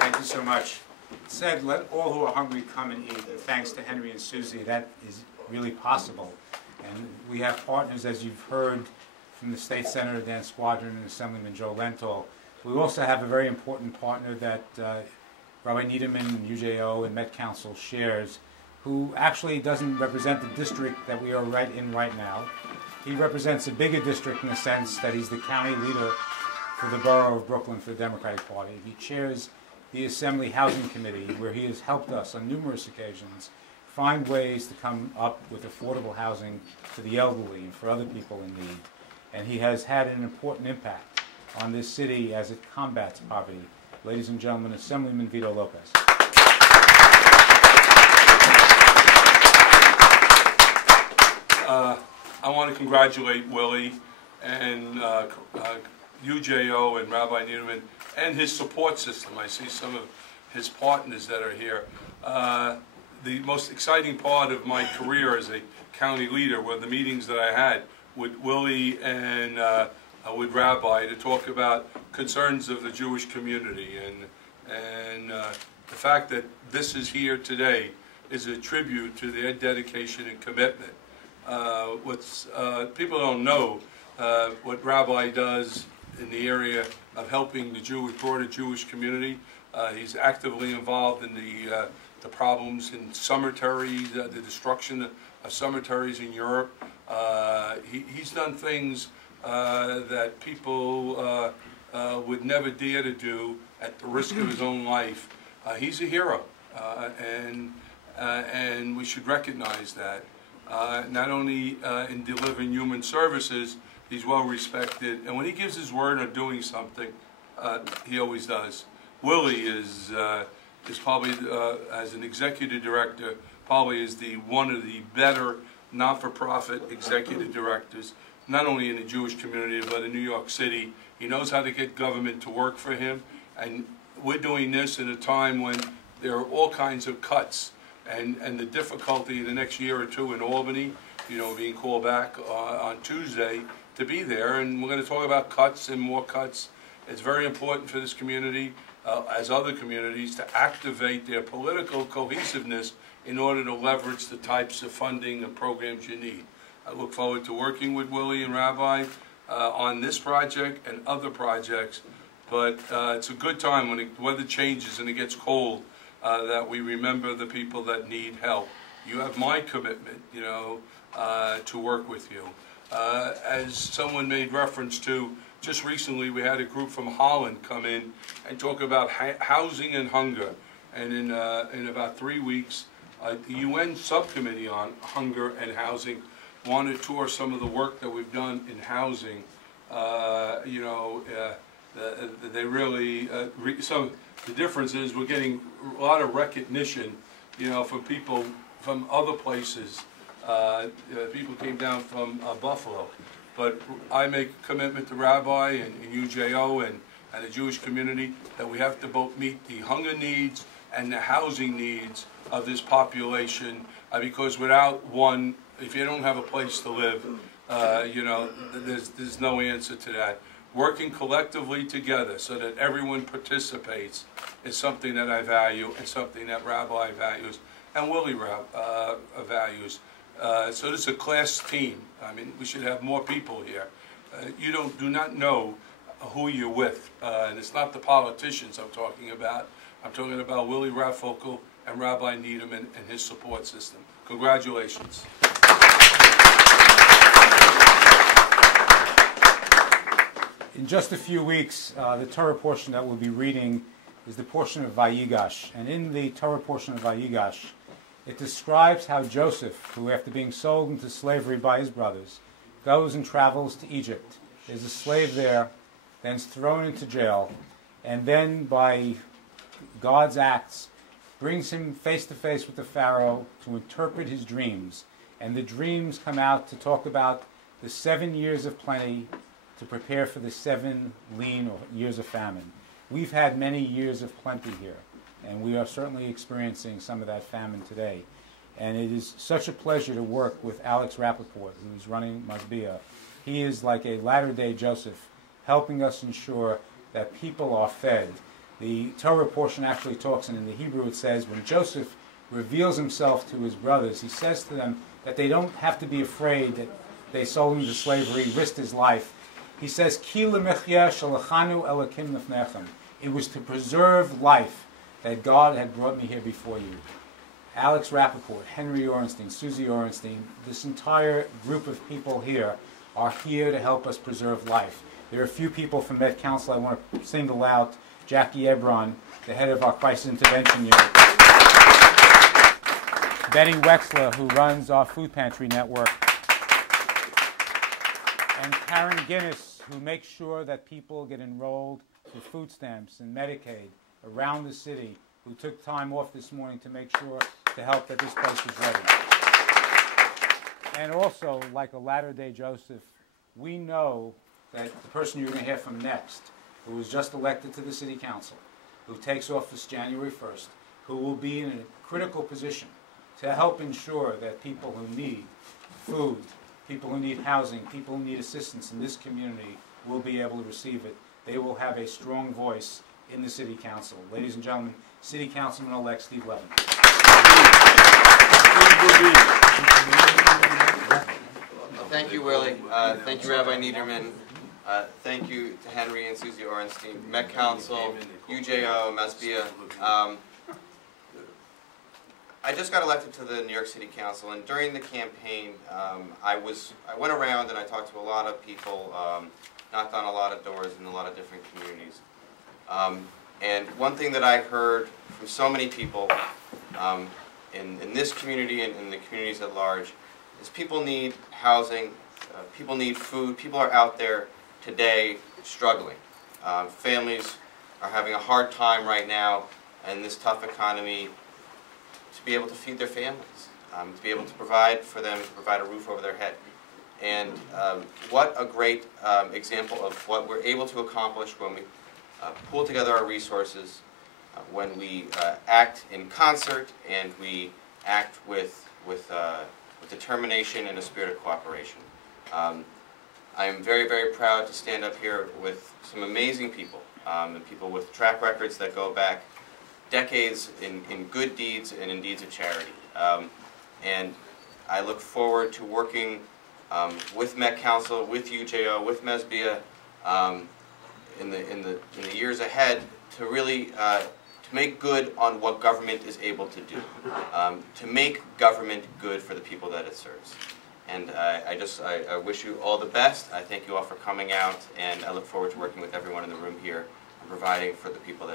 Thank you so much. It said, let all who are hungry come and eat. And thanks to Henry and Susie, that is really possible. And we have partners, as you've heard, from the State Senator Dan Squadron and Assemblyman Joe Lenthal. We also have a very important partner that Rabbi Niederman, UJO, and Met Council shares, who actually doesn't represent the district that we are in right now. He represents a bigger district in the sense that he's the county leader for the borough of Brooklyn for the Democratic Party. He chairs the Assembly Housing Committee, where he has helped us on numerous occasions find ways to come up with affordable housing for the elderly and for other people in need. And he has had an important impact on this city as it combats poverty. Ladies and gentlemen, Assemblyman Vito Lopez. I want to congratulate Willie and UJO and Rabbi Niederman and his support system. I see some of his partners that are here. The most exciting part of my career as a county leader were the meetings that I had with Willie and with Rabbi to talk about concerns of the Jewish community, and the fact that this is here today is a tribute to their dedication and commitment. People don't know what Rabbi does in the area of helping the broader Jewish community. He's actively involved in the problems in cemeteries, the destruction of cemeteries in Europe. He's done things that people would never dare to do at the risk of his own life. He's a hero, and we should recognize that. Not only in delivering human services, he's well respected, and when he gives his word on doing something, he always does. Willie is probably, as an executive director, probably is one of the better not-for-profit executive directors, not only in the Jewish community, but in New York City. He knows how to get government to work for him, and we're doing this at a time when there are all kinds of cuts, and the difficulty in the next year or two in Albany, being called back on Tuesday to be there, and we're going to talk about cuts and more cuts. It's very important for this community, as other communities, to activate their political cohesiveness in order to leverage the types of funding and programs you need. I look forward to working with Willie and Rabbi on this project and other projects, but it's a good time when the weather changes and it gets cold that we remember the people that need help. You have my commitment, to work with you. As someone made reference to, just recently we had a group from Holland come in and talk about housing and hunger. And in about 3 weeks, the UN Subcommittee on Hunger and Housing wanted to tour some of the work that we've done in housing. They really, the difference is we're getting a lot of recognition, from people from other places. People came down from Buffalo. But I make a commitment to Rabbi and UJO and the Jewish community that we have to both meet the hunger needs and the housing needs of this population, because without one, if you don't have a place to live, there's no answer to that. Working collectively together so that everyone participates is something that I value and something that Rabbi values and Willie values. So this is a class team. I mean, we should have more people here. You do not know who you're with, and it's not the politicians I'm talking about. I'm talking about Willie Rafokel and Rabbi Niederman and his support system. Congratulations. In just a few weeks, the Torah portion that we'll be reading is the portion of Vayigash. And in the Torah portion of Vayigash, it describes how Joseph, who after being sold into slavery by his brothers, goes and travels to Egypt. There's a slave there, then is thrown into jail, and then by God's acts, brings him face to face with the Pharaoh to interpret his dreams. And the dreams come out to talk about the 7 years of plenty to prepare for the 7 lean or years of famine. We've had many years of plenty here, and we are certainly experiencing some of that famine today. And it is such a pleasure to work with Alex Rappaport, who's running MASBIA. He is like a latter-day Joseph, helping us ensure that people are fed. The Torah portion actually talks, and in the Hebrew it says, when Joseph reveals himself to his brothers, he says to them that they don't have to be afraid that they sold him to slavery, risked his life. He says, Ki lemechya shalachanu elakim lefnechem. It was to preserve life that God had brought me here before you. Alex Rappaport, Henry Orenstein, Susie Orenstein, this entire group of people here are here to help us preserve life. There are a few people from Met Council I want to single out. Jackie Ebron, the head of our crisis intervention unit. Betty Wexler, who runs our food pantry network. And Karen Guinness, who makes sure that people get enrolled for food stamps and Medicaid around the city, who took time off this morning to make sure to help that this place is ready. And also, like a latter-day Joseph, we know that the person you're going to hear from next, who was just elected to the city council, who takes office January 1st, who will be in a critical position to help ensure that people who need food, people who need housing, people who need assistance in this community will be able to receive it. They will have a strong voice in the city council. Ladies and gentlemen, City Councilman-elect Steve Levin. Thank you, Willie. Thank you, Rabbi Niederman. Thank you to Henry and Susie Orenstein, Met Council, UJO, MASBIA. I just got elected to the New York City Council, and during the campaign, I went around and I talked to a lot of people, knocked on a lot of doors in a lot of different communities. And one thing that I heard from so many people in this community and in the communities at large is people need housing, people need food, people are out there today struggling. Families are having a hard time right now in this tough economy to be able to feed their families, to be able to provide for them, to provide a roof over their head. And what a great example of what we're able to accomplish when we pull together our resources, when we act in concert and we act with determination and a spirit of cooperation. I am very, very proud to stand up here with some amazing people, and people with track records that go back decades in good deeds and in deeds of charity. And I look forward to working with Met Council, with UJO, with MASBIA in the years ahead to really to make good on what government is able to do, to make government good for the people that it serves. And I wish you all the best. I thank you all for coming out, and I look forward to working with everyone in the room here and providing for the people that